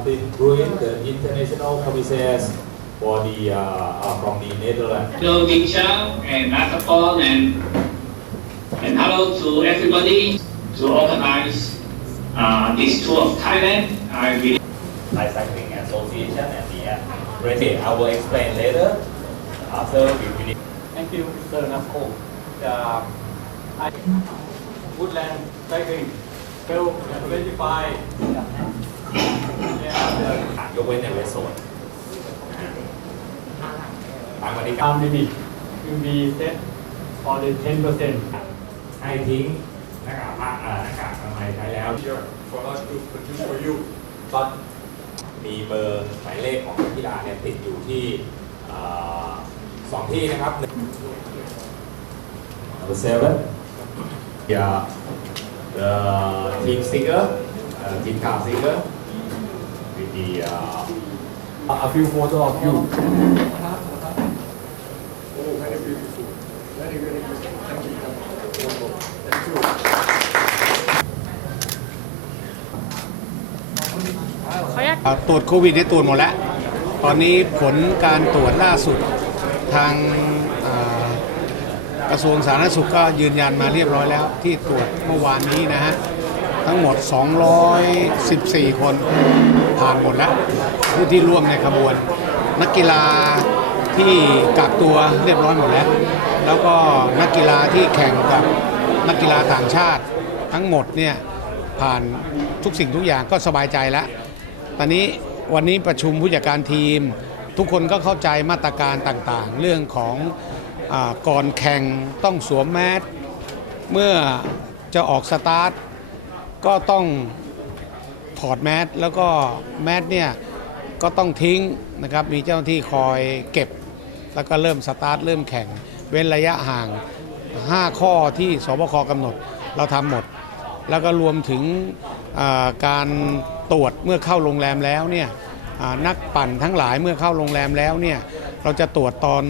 Martin Bruin, the international commissaires for the uh, uh, from the Netherlands. Hello, Big Chow and Nakapon and and hello to everybody to organize uh, this tour of Thailand. I really Thai Cycling Association and the Ready. I will explain later after we finish. Thank you, Mr. Nako. Uh, I, Woodland Cycling, failed 25. Yeah, the ยกเว้นในเวสโซนตามกติกา time limit will be set for the 10%. ให้ทิ้งหน้ากากผ้าเอ่อหน้ากากอนามัยใช้แล้ว here for us to produce for you. ก็มีเบอร์หมายเลขของนักกีฬาเนี่ยติดอยู่ที่เอ่อสองที่นะครับ Number seven yeah the team sticker uh, team car sticker with the uh, A few photo of you. Oh, very beautiful. Very, very beautiful. Thank you. Thank you. ตรวจโควิดได้ตรวจหมดแล้ว ตอนนี้ผลการตรวจล่าสุดทาง กระทรวงสาธารณสุขก็ยืนยันมาเรียบร้อยแล้ว ที่ตรวจเมื่อวานนี้นะฮะทั้งหมด 214 คนผ่านหมดแล้วผู้ที่ร่วมในขบวน นักกีฬาที่กักตัวเรียบร้อยหมดแล้ว แล้วก็นักกีฬาที่แข่งกับนักกีฬาต่างชาติ ทั้งหมดเนี่ยผ่านทุกสิ่งทุกอย่างก็สบายใจแล้ว ตอนนี้วันนี้ประชุมผู้จัดการทีม ทุกคนก็เข้าใจมาตรการต่างๆ เรื่องของ ก่อนแข่งต้องสวมแมสเมื่อจะออกสตาร์ทก็ต้องถอดแมสแล้วก็แมสเนี่ยก็ต้องทิ้งนะครับมีเจ้าหน้าที่คอยเก็บ แล้วก็เริ่มสตาร์ทเริ่มแข่ง เว้นระยะห่าง 5 ข้อที่สบคกำหนดเราทำหมด แล้วก็รวมถึงการตรวจเมื่อเข้าโรงแรมแล้วเนี่ยนักปั่นทั้งหลายเมื่อเข้าโรงแรมแล้วเนี่ยเราจะตรวจตอน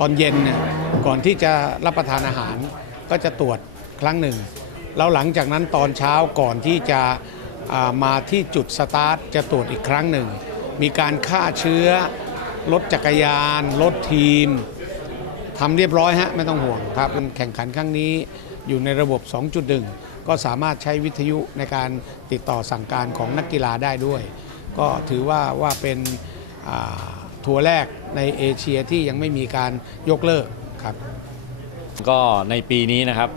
ตอนเย็นเนี่ยก่อนที่จะรับประทานอาหารก็จะตรวจครั้งหนึ่ง แล้วหลังจากนั้นตอนเช้าก่อนที่จะอ่ามาที่จุดสตาร์ทจะตรวจอีกครั้งหนึ่ง มีการฆ่าเชื้อรถจักรยานรถทีมทำเรียบร้อยฮะไม่ต้องห่วงครับการแข่งขันครั้งนี้อยู่ในระบบ 2.1 ก็สามารถใช้วิทยุในการติดต่อสั่งการของนักกีฬาได้ด้วย ก็ถือว่าว่าเป็นอ่า ทัวร์แรกในเอเชียที่ยังไม่มีการยกเลิกครับก็ในปีนี้นะครับ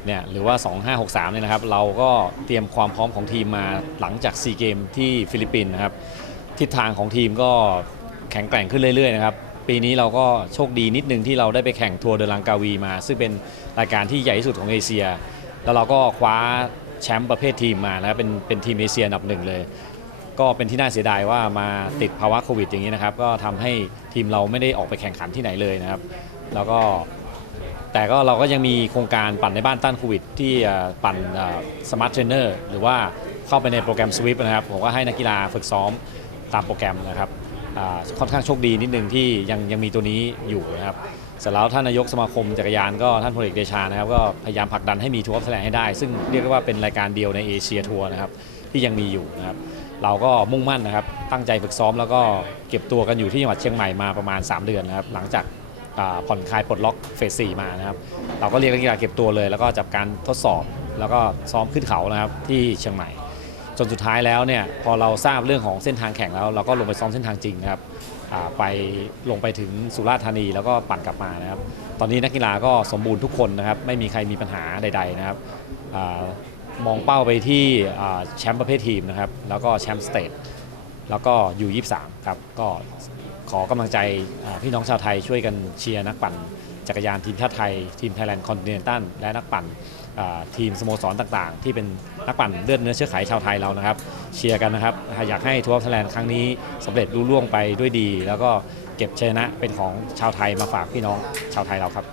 2020 เนี่ย หรือว่า 2563 เนี่ยนะครับ เราก็เตรียมความพร้อมของทีมมาหลังจากซีเกมที่ฟิลิปปินส์นะครับ ทิศทางของทีมก็แข็งแกร่งขึ้นเรื่อยๆ นะครับ ปีนี้เราก็โชคดีนิดนึงที่เราได้ไปแข่งทัวร์เดลังกาวีมา ซึ่งเป็นรายการที่ใหญ่ที่สุดของเอเชีย แล้วเราก็คว้าแชมป์ประเภททีมมานะครับเป็นเป็นทีมเอเชียอันดับหนึ่งเลย ก็เป็นที่น่าเสียดายว่ามาติดภาวะโควิดอย่างนี้นะครับ ก็ทำให้ทีมเราไม่ได้ออกไปแข่งขันที่ไหนเลยนะครับ แล้วก็แต่ก็เราก็ยังมีโครงการปั่นในบ้านต้านโควิด ที่ปั่นสมาร์ทเทรนเนอร์หรือว่าเข้าไปในโปรแกรมสวิปนะครับ ผมก็ให้นักกีฬาฝึกซ้อมตามโปรแกรมนะครับค่อนข้างโชคดีนิดนึงที่ยังยังมีตัวนี้อยู่นะครับเสร็จแล้วท่านนายกสมาคมจักรยานก็ท่านพลเอกเดชานะครับก็พยายามผลักดันให้มีทัวร์แถลงให้ได้ ซึ่งเรียกว่าเป็นรายการเดียวในเอเชียทัวร์นะครับที่ยังมีอยู่นะครับ เราก็มุ่งมั่นนะครับ ตั้งใจฝึกซ้อมแล้วก็เก็บตัวกันอยู่ที่จังหวัดเชียงใหม่มาประมาณ 3 เดือนนะครับ หลังจากผ่อนคลายปลดล็อกเฟส4มานะครับ เราก็เรียกนักกีฬาเก็บตัวเลย แล้วก็จับการทดสอบแล้วก็ซ้อมขึ้นเขานะครับที่เชียงใหม่ จนสุดท้ายแล้วเนี่ยพอเราทราบเรื่องของเส้นทางแข่งแล้ว เราก็ลงไปซ้อมเส้นทางจริงนะครับไปลงไปถึงสุราษฎร์ธานีแล้วก็ปั่นกลับมานะครับ ตอนนี้นักกีฬาก็สมบูรณ์ทุกคนนะครับ ไม่มีใครมีปัญหาใด ๆนะครับ มองเป้าไปที่แชมป์ประเภททีมนะครับ แล้วก็แชมป์สเตทแล้วก็อยู่ 23 ครับ ก็ขอกำลังใจพี่น้องชาวไทยช่วยกันเชียร์นักปั่น จักรยานทีมชาติไทย ทีม Thailand Continental และนักปั่นทีมสโมสรต่างๆ ที่เป็นนักปั่นเลือดเนื้อเชื้อไขชาวไทยเรานะครับ เชียร์กันนะครับ อยากให้ทัวร์ไทยแลนด์ครั้งนี้สำเร็จรุ่ล่วงไปด้วยดี แล้วก็เก็บชนะเป็นของชาวไทยมาฝากพี่น้องชาวไทยเราครับ